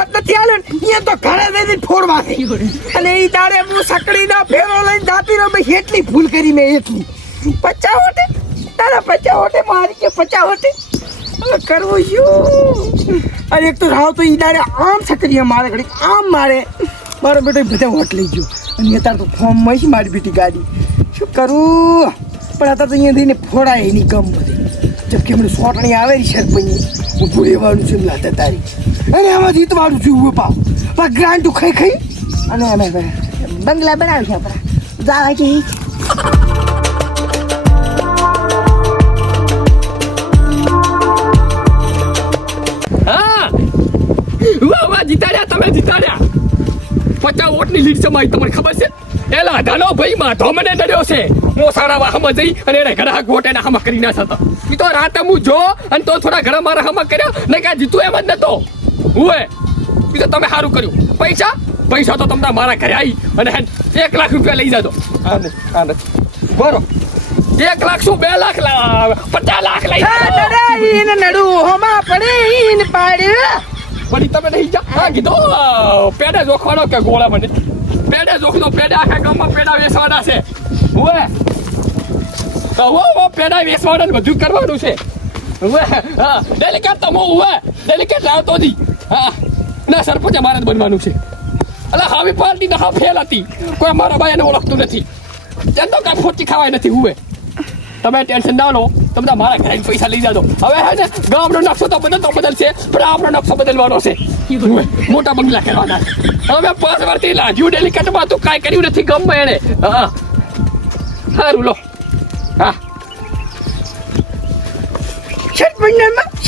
હોત નથી આલે એ તો ઘરે જઈને ફોડવા છે અને ઈ દાડે હું સકડીના ફેરો લઈને જાતી રહ્યો ભાઈ એટલી ભૂલ કરી મેં એટલી 50 હોટે તારા 50 હોટે મારી કે 50 હોટે હવે કરવું શું અરે એક તો રાવ તો ઈ દાડે આમ સકડીયા મારે ઘડી આમ મારે મારો બેટો બધા હોટ લઈ ગયો અને અત્યારે તો ફોર્મમાં છે મારી બેટી ગાડી શું કરું પણ અત્યારે તો અહીંયા થઈને ફોડાય એની કમ બધી જબ કે હમણાં સોટણી આવે ને સરપંચની હું ભૂલેવાનું છે લાતા તારી અને આમાંથી તો મારું જીવું પાવ પણ ગ્રાન્ટું ખાઈ અને અમે બંગલા બનાવ્યું છે આપણા જાવા કે હા વાહ જીતાડ્યા તમે જીતાડ્યા 50 વોટની લીડ છે મારી તમને ખબર છે એલા ધાનો ભાઈ માધો મને નડ્યો છે હું સારા વાહમાં જઈ અને એને ઘણા ગોટે ના હમા કરી ના થતો ઈ તો રાતે હું જો અને તો થોડા ઘણા મારા હમા કર્યા ને કાં જીતું એમ જ નતો હુએ ઈ તો તમે સારું કર્યું પૈસા તો તમને મારા ઘરે આવી અને 1 લાખ રૂપિયા લઈ જાજો આને બરો 1 લાખ શું 2 લાખ 50 લાખ લઈ દાદા ઈને નડુ હોમાં પડે ઈને પાડે પણ તમે નહીં જા આ કીધો પેડા જોખવાનો કે ગોળા મને પેડા જોખનો પેડા આખા ગામમાં પેડા વેચવાના છે હુએ તો વો પેડા વેચવાના બધું કરવાનું છે હુએ હા ડેલિકેટ તો હુએ ડેલિકેટ આવતો દી હા ના સરપંચ મારે જ બનવાનું છે અલા હાવી પાર્ટી ના ફેલ હતી કોઈ મારા ભાઈને ઓળખતું નથી જંતો કાંઈ ખોટી ખાવાય નથી હુએ તમે ટેન્શન ના લો તમને મારા ઘરે પૈસા લઈ જાજો હવે હે ને ગામનો નકશો તો બદલશે પણ આપણો નકશો બદલવાનો છે મોટા બંગલા કરવાના હવે 5 વર્ષથી લાગ્યું ડેલિકેટમાં તું કાંઈ કર્યું નથી ગામમાં એને હા સારું લો હા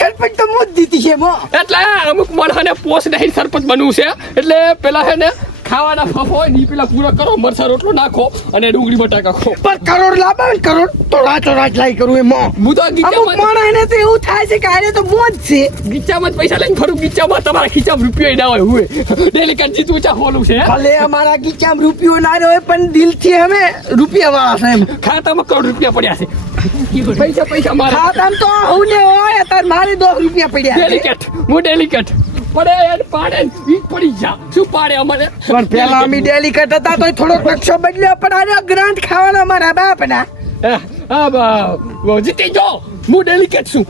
સરપંચ તો મોત દીધી છે મો એટલે અમુક માણસને પોસ્ટ નહીં સરપંચ બનવું છે એટલે પેલા હે ને ખાવાના ફફ હોય ની પેલા પૂરો કરો મરસા રોટલો નાખો અને ડુંગળી બટાકા ખો પર કરોડ લાવે ને કરોડ તો રાતો રાત લાઈ કરું એ મો હું તો અમુક માણસને તો એવું થાય છે કે આને તો મોજ છે ગીચામાં જ પૈસા લઈને ફરું ગીચામાં તમારા ખીચામાં રૂપિયો ના હોય હુએ ડેલિકેટ જીતું ચા હોલું છે ભલે અમારા ગીચામાં રૂપિયો ના રહ્યો પણ દિલથી અમે રૂપિયા વાળા છે એમ ખાતામાં કરોડ રૂપિયા પડ્યા છે પૈસા મારા ખાતામાં તો હુને હોય અત્યારે મારે 2 રૂપિયા પડ્યા ડેલિકેટ હું ડેલિકેટ પડે યાર પાડે ઈ પડી જા શું પાડે અમારે પણ પેલા અમે ડેલિકેટ હતા તો થોડો નકશો બદલ્યો પણ આને ગ્રાન્ટ ખાવાના મારા બાપના જીતી જો હું ડેલિકેટ છું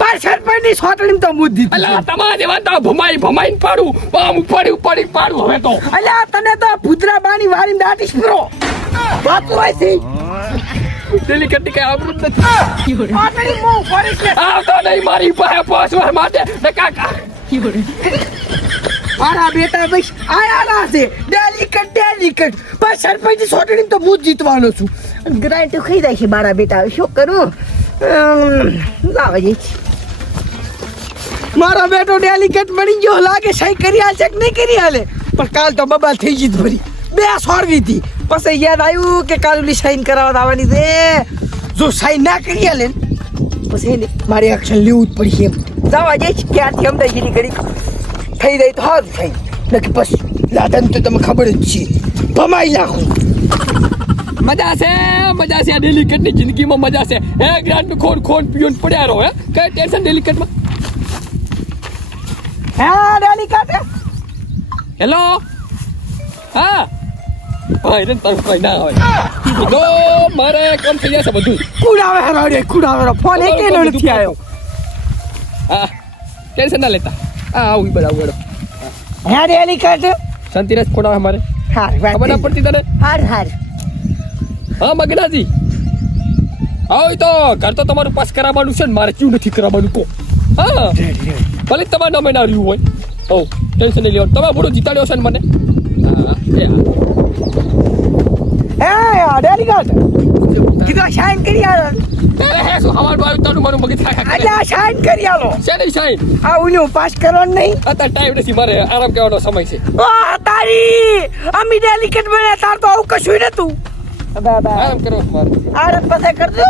પણ સરપંચની સોટણી તો મુદ્દી અલા તમારે વાતા ભમાઈને પાડું આમ ઉપાડી પાડું હવે તો અલા તને તો ભૂતરા બાની વારી દાટીશ કરો બાપુ છે ડેલિકેટ કે આબરૂ નથી સોટણી મો ફરીશ આવતો નહીં મારી પાસે પાછવા માટે ને કાકા મારા બેટા બસ આયા છે ડેલિકેટ પણ સરપંચની સોટણી તો હું જીતવાનો છું ગ્રાન્ટ ખાઈ જાય છે મારા બેટા શું કરું લાવા જઈ મારો બેટો ડેલિકેટ બની ગયો લાગે સહી કરી હાલ છે કે નહીં કરી હાલે પણ કાલ તો બબાલ થઈ ગઈ ભરી 2 સોરવી હતી પછી યાદ આવ્યું કે કાલુલી સાઈન કરાવવા આવવાની છે જો સાઈન ના કરી હાલે પછી મારે એક્શન લેવું જ પડશે એમ જવા જઈશ ક્યાંથી અમદાગીરી કરી થઈ રહી તો સારું થઈ નક્કી પછી લાદન તો તમે ખબર જ છે ભમાઈ નાખું મજા છે ડેલિકેટની જિંદગીમાં મજા છે હે ગ્રાન્ડ ખોન પીઓન પડ્યા રહો હે કઈ ટેન્શન ડેલિકેટમાં હા ડેલિકેટ હેલો હા ભાઈ તારું કઈ ના હોય તો મારે કામ થઈ જશે બધું કુડાવે ફોન એક નથી આવ્યો હા ટેન્શન ના લેતા આવું બરાબર હા ડેલિકેટ શાંતિરાજ ખોડાવે મારે હાર ખબર ના પડતી તને હાર હા મગનાજી આવો તો ઘર તો તમારું પાસ કરાવવાનું છે ને મારે ક્યું નથી કરાવવાનું કો હા ભલે તમારે નામે ના રહ્યું હોય ઓ ટેન્શન નહીં લેવાનું તમે બુડો જીતાડ્યો છે ને મને હા ડેલિકેટ કીધું શાઈન કરી આલો હે શું હવાનું આવ્યું તારું મારું મગજ થાય અલ્યા શાઈન કરી આલો શેની શાઈન આ ઉનું પાસ કરવાનું નહીં અત્યારે ટાઈમ નથી મારે આરામ કરવાનો સમય છે તારી અમી ડેલિકેટ બને તાર તો આવું કશું નતું આરામ કરો મારે આરામ પછી કરજો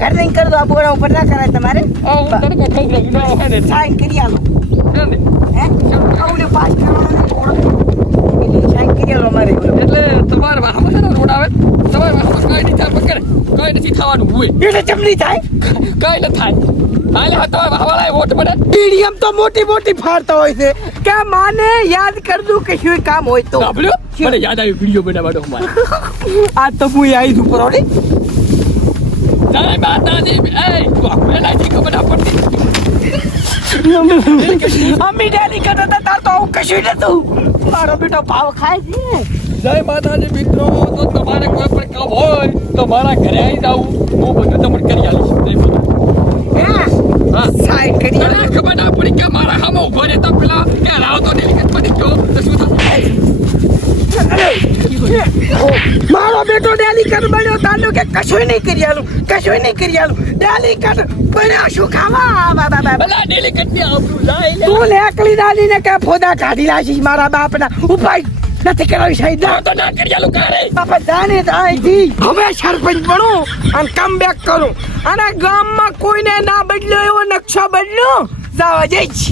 ઘર નહીં કરજો આ બોરા ઉપર ના કરાય તમારે તડકો ઠોક ના હોય ને શાઈન કરી આલો ને હે આવું પાસ કરવાનું શાઈન કરી આલો મારે એટલે તમારે વાહમાં છે ને રોડ આવે તમારે વાહમાં કઈ નહીં ચાલ પકડે કઈ નથી થવાનું હોય એટલે ચમલી થાય કઈ ન થાય હાલે હતો હવાળા વોટ પડે ઈડીએમ તો મોટી મોટી ફાડતા હોય છે કે માને યાદ કર દઉં કે શું કામ હોય તો સાંભળ્યો મને યાદ આવ્યું વિડીયો બનાવવાનો અમારે આ તો હું આવી છું પરોડે જય માતાજી એ પેલાથી ખબર ના પડતી અમ્મી ડેલી કરતા હતા તાર તો આવું કશું નતું મારો બેટો ભાવ ખાય છે જય માતાજી મિત્રો તો તમારે કોઈ પણ કામ હોય તો મારા ઘરે આવી જાવ હું બધું તમને કરી આલીશ જય માતાજી. હા સાઈડ કરી મને ખબર ના પડી કે મારા સામે ઉભો રહેતા પેલા કે રાવ તો ડેલિકેટ પડી ગયો તો શું થાય મારો બેટો ડેલી કર બન્યો તાનો કે કશું નહીં કરી આલું ડેલી કર બન્યો શું ખાવા બાબા ભલા ડેલિકેટ ની આબરૂ લાઈ લે તું લેકલી દાદીને કે ફોદા કાઢી લાશીશ મારા બાપના ઉપાય નથી કરાવી સાહેબ તો ના કરી આલું કારે બાપા જાને તાઈથી હવે સરપંચ બનું અને કમ બેક કરું અને ગામમાં કોઈને ના બદલ્યો એવો નકશો બદલ્યો જાવા જઈશ